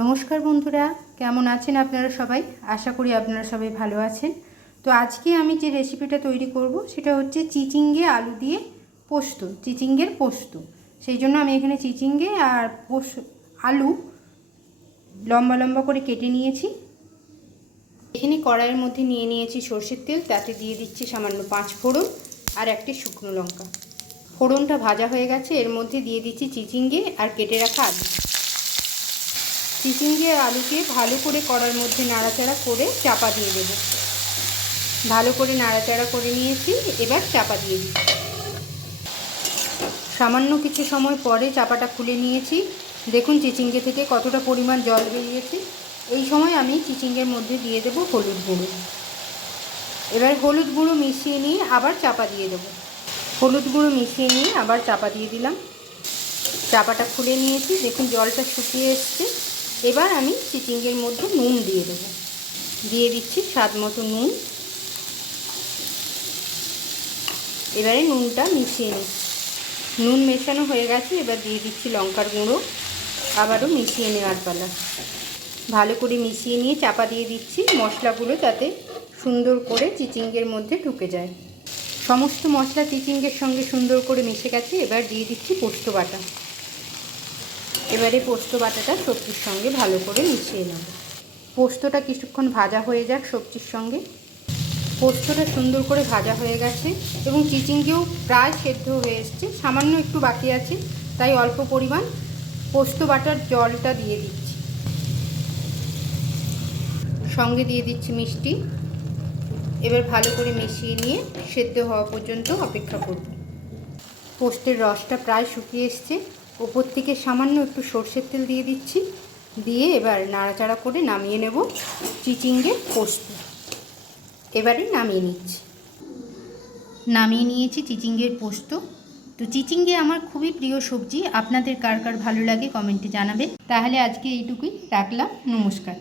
নমস্কার বন্ধুরা, কেমন আছেন আপনারা সবাই? আশা করি আপনারা সবাই ভালো আছেন। তো আজকে আমি যে রেসিপিটা তৈরি করব সেটা হচ্ছে চিচিঙ্গে আলু দিয়ে পোস্ত, চিচিঙ্গের পোস্ত। সেই জন্য আমি এখানে চিচিঙ্গে আর আলু লম্বা লম্বা করে কেটে নিয়েছি। এখানে কড়াইয়ের মধ্যে নিয়ে নিয়েছি সরষের তেল, তাতে দিয়ে দিচ্ছি সামান্য 5 ফোড়ন আর একটি শুকনো লঙ্কা। ফোড়নটা ভাজা হয়ে গেছে, এর মধ্যে দিয়ে দিচ্ছি চিচিঙ্গে আর কেটে রাখা আলু। চিচিঙ্গে আলুকে ভালো করে কড়ার মধ্যে নাড়াচাড়া করে চাপা দিয়ে দেব। ভালো করে নাড়াচাড়া করে নিয়েছি, এবার চাপা দিয়ে দিচ্ছি। সামান্য কিছু সময় পরে চাপাটা খুলে নিয়েছি। দেখুন চিচিঙ্গে থেকে কতটা পরিমাণ জল বেরিয়েছে। এই সময় আমি চিচিঙ্গের মধ্যে দিয়ে দেব হলুদ গুঁড়ো। এবার হলুদ গুঁড়ো মিশিয়ে নিয়ে আবার চাপা দিয়ে দেব। হলুদ গুঁড়ো মিশিয়ে নিয়ে আবার চাপা দিয়ে দিলাম। চাপাটা খুলে নিয়েছি, দেখুন জলটা শুকিয়ে এসছে। এবার আমি চিচিঙ্গের মধ্যে নুন দিয়ে দেবো। দিয়ে দিচ্ছি স্বাদ মতো নুন। এবারে নুনটা মিশিয়ে নিচ্ছি। নুন মেশানো হয়ে গেছে, এবার দিয়ে দিচ্ছি লঙ্কার গুঁড়ো। আবারও মিশিয়ে নেওয়ার পালা। ভালো করে মিশিয়ে নিয়ে চাপা দিয়ে দিচ্ছি মশলাগুলো যাতে সুন্দর করে চিচিঙ্গের মধ্যে ঢুকে যায়। সমস্ত মশলা চিচিঙ্গের সঙ্গে সুন্দর করে মিশে গেছে। এবার দিয়ে দিচ্ছি পোস্ত বাটা। এবারে পোস্ত বাটাটা সবজির সঙ্গে ভালো করে মিশিয়ে নেব। পোস্তটা কিছুক্ষণ ভাজা হয়ে যাক সবজির সঙ্গে। পোস্তটা সুন্দর করে ভাজা হয়ে গেছে এবং চিচিঙ্গেও প্রায় সেদ্ধ হয়ে এসছে, সামান্য একটু বাকি আছে, তাই অল্প পরিমাণ পোস্ত বাটার জলটা দিয়ে দিচ্ছি। সঙ্গে দিয়ে দিচ্ছি মিষ্টি। এবার ভালো করে মিশিয়ে নিয়ে সেদ্ধ হওয়া পর্যন্ত অপেক্ষা করব। পোস্তের রসটা প্রায় শুকিয়ে এসছে। ওপর থেকে সামান্য একটু সরষের তেল দিয়ে দিচ্ছি। দিয়ে এবার নাড়াচাড়া করে নামিয়ে নেব চিচিঙ্গে পোস্ত। এবারে নামিয়ে নিচ্ছি। নামিয়ে নিয়েছি চিচিঙ্গের পোস্ত। তো চিচিঙ্গে আমার খুবই প্রিয় সবজি। আপনাদের কার কার ভালো লাগে কমেন্টে জানাবেন। তাহলে আজকে এইটুকুই রাখলাম। নমস্কার।